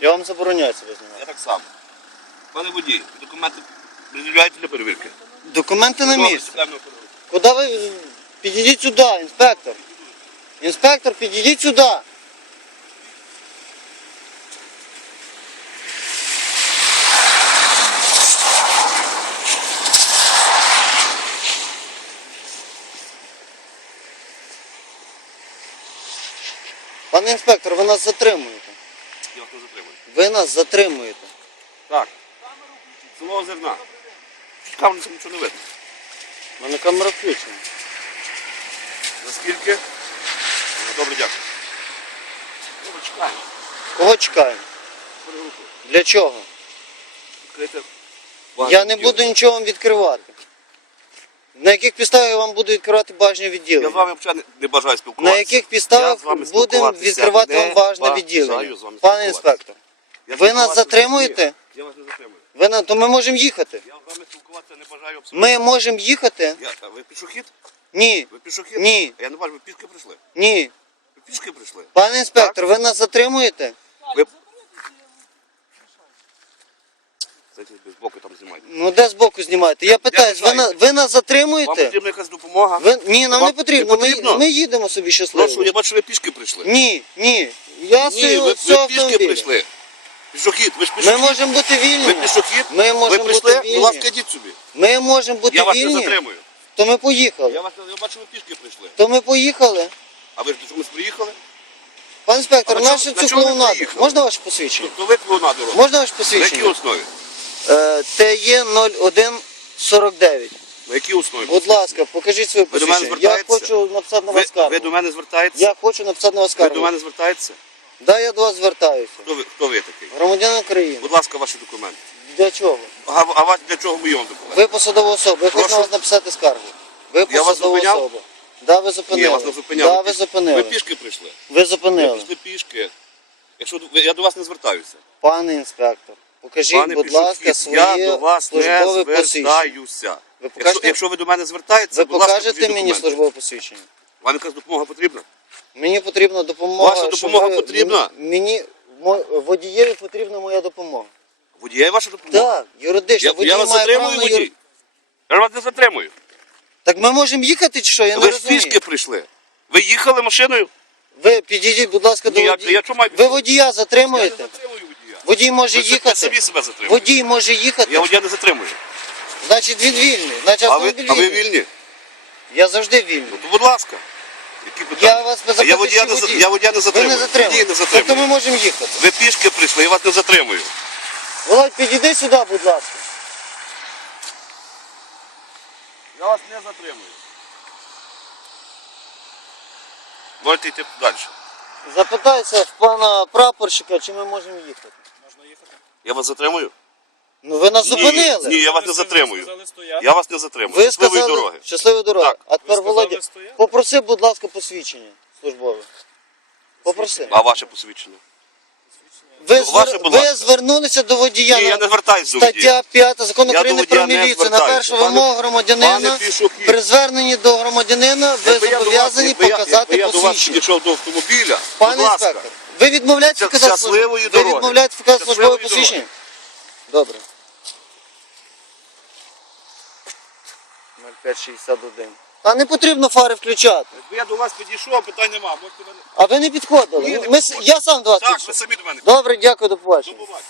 Я вам забороняю себе знімати. Я так само. Пане водій, документи пред'являєте для перевірки? Документи на Добре, місці. Куди ви? Підійдіть сюди, інспектор. Інспектор, підійдіть сюди. Пане інспектор, ви нас затримуєте. Я вас не затримую. Ви нас затримуєте. Так. Село Озерна. Камеру нічого не видно. У мене камера включена. За скільки? Ну, Добре, дякую. Добре, чекаємо. Кого чекаємо? Перегрупу. Для чого? Відкрийте. Я не буду нічого вам відкривати. На яких підставах я вам буду відкривати бажане Я відділення? з вами взагалі не бажаю спілкуватися. На яких підставах будемо відкривати вам важне відділення? Пане інспектор, ви нас затримуєте? Я вас не затримую. ви на то ми можемо їхати. Я з вами спілкуватися не бажаю абсолютно. Ми можемо їхати? Я, а ви пішохід? Ні, Ви пішохід? Ні. Я не бачу, ви пішки прийшли. ні. Ви пішки прийшли. Пане інспектор, ви нас затримуєте? Ви... Без боку там знімайте. Ну де збоку знімаєте? Я питаюсь, ви, на, ви нас Вам затримуєте? потрібна якась допомога? Ви, ні, нам Вам не потрібно. не потрібно? Ми, ми їдемо собі Прошу, щасливо. я бачу, ви пішки прийшли. Ні, ні. Я Ні, з ви, цього ви пішки автомобіля. прийшли. Пішохід, ви ж пішохід. Ми можемо бути вільні. Ви пішохід? Ми ви можемо прийшли? бути Будь ласка, вільні. йдіть собі. Ми можемо бути Я вас не вільні. затримую. То ми поїхали. Я вас я бачу, ви пішки прийшли. То ми поїхали. А ви ж до чомусь приїхали? Пан інспектор, А на нашу чому- на цю чому ви клоунаду. приїхали? Можна ваше посвідчення? То ви клоунаду робите. Можна ваше На якій посвідчення? основі? ТЕ 0149. На якій основі? Будь ласка, покажіть своє Ви до мене посвідчення. Я звертаєтеся? хочу написати на Ви, вас скаргу. ви до мене звертаєтеся? Я хочу написати на вас Ви до скаргу. мене звертаєтеся? Да, я до вас звертаюся. Хто ви, хто ви такий? Громадянин України. Будь ласка, ваші документи. Для чого? А, а вас для чого мої вам документи? Ви посадова особа. Я хочу Прошу. на вас написати скаргу. Ви Я вас посадова зупиняв? особа. Да, ви зупинили. Ні, я вас не зупиняв. Да, Ви ви піш- зупинили. Ви пішки прийшли. Ви Ви зупинили. пішли пішки. Якщо ви- я до вас не звертаюся. Пане інспектор, покажіть, Пане будь ласка, я своє до вас не службове посвідчення. звертаюся. Ви Якщо, покажете, якщо ви до мене звертаєтеся, ви будь ласка, покажете покажіть мені документи. службове посвідчення? Вам якась допомога потрібна? Мені потрібна допомога. Ваша щоб допомога ви- потрібна? Мені мо- водієві потрібна моя допомога. Водія ваша допомога? Так, юридично. Я, водій я вас має право затримую, на юр- водій. Я вас не затримую. Так ми можемо їхати чи що? Я не ви ж розумію. пішки прийшли. Ви їхали машиною? Ви підійдіть, будь ласка, до Ні, я- водія. я чому маю Ви водія Я не затримуєте? Затримую. Водій може Ви, ви їхати. самі себе затримуєте. Водій може їхати. Я водія не затримую. Значить він вільний. Значить А ви, автомобіль а ви вільний. вільні? Я завжди вільний. Ну то будь ласка. Які питання? Я вас А я водія не, за- водій. я водія не Ви затримую. не Водій затримуєте. не Тобто ми можемо їхати. Ви пішки прийшли, я вас не затримую. Володь, підійди сюди, будь ласка. Я вас не затримую. Можете йти далі. Запитайся в пана прапорщика, чи ми можемо їхати. Я вас затримую? Ну ви нас зупинили. Ні, я вас не затримую. Я вас не затримую. Ви Щасливої сказали дороги. щасливої дороги. Так. А тепер, сказали Володя, стояти? попроси, будь ласка, посвідчення службове. Попроси. А ваше посвідчення? Ви, Ну, ваше, звер... будь ви ласка. звернулися до водія. Ні, на я не звертаюсь до водія. Стаття 5 закону Я України до водія про не міліцію. На звертаюся. першу Пане- вимогу громадянина Пішохід. при зверненні до громадянина ви Якби я до вас- зобов'язані якби я- показати якби я до вас посвідчення. підійшов до автомобіля, Пане будь ласка, інспектор, ви відмовляєтеся Ща- показати щасливої службове- дороги. Ви відмовляєтеся показати службове Щасливої дороги. посвідчення? Добре. 0561. А не потрібно фари включати. якби я до вас підійшов, питань нема. Можете мене... А ви не підходили. Ні, не Ми с- я сам до вас Так, ви підійшов. самі до мене. Добре, дякую, до До побачення. побачення.